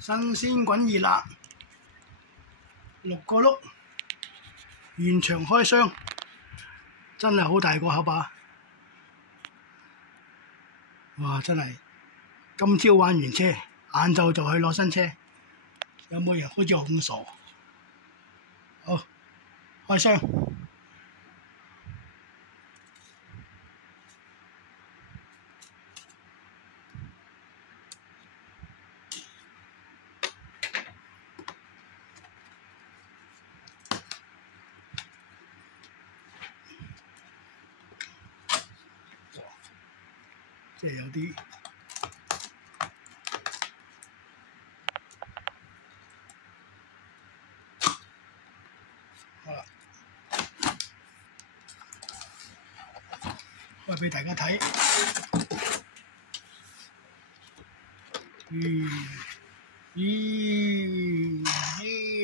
新鮮滾熱辣，6個碌，現場開箱，真係好大個盒啊！哇！真係今朝玩完車，晏晝就去攞新車，有冇人好似我咁傻？好，開箱。即係有啲好啦，開俾大家睇。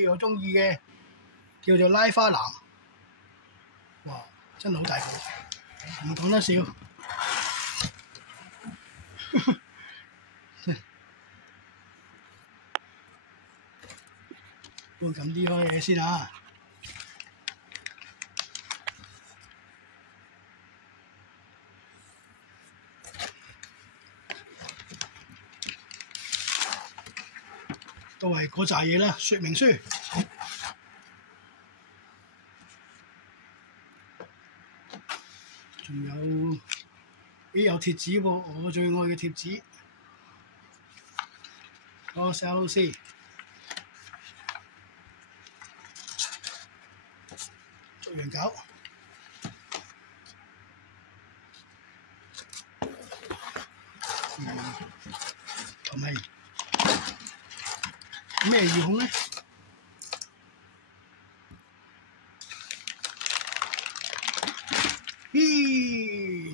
我中意嘅叫做拉花藍，哇！真係好大個，唔講得笑。我撳啲開嘢先啊！都係嗰扎嘢啦，說明書。仲有貼紙喎，我最愛嘅貼紙。個 CLC 逐樣搞。同埋咩遙控呢？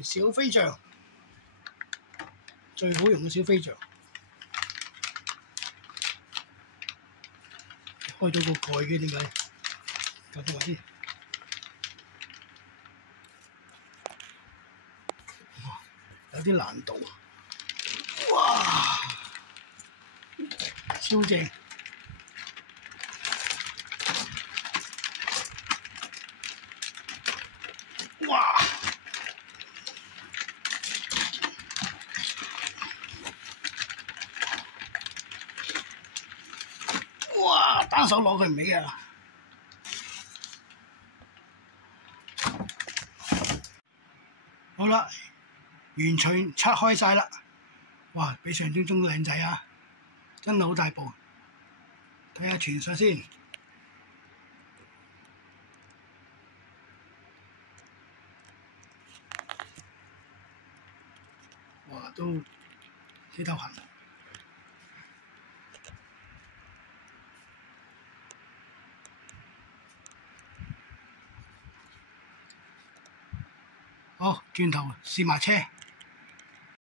小飛象，最好用嘅小飛象。開咗個蓋嘅點解？搞翻埋先。有啲難度。哇！超正！哇！哇！單手攞佢唔起啊！好啦，完全拆開晒啦！哇！比上張中靚仔啊！真係好大部。睇下傳述先。哇！都幾頭痕。好，轉頭試埋車。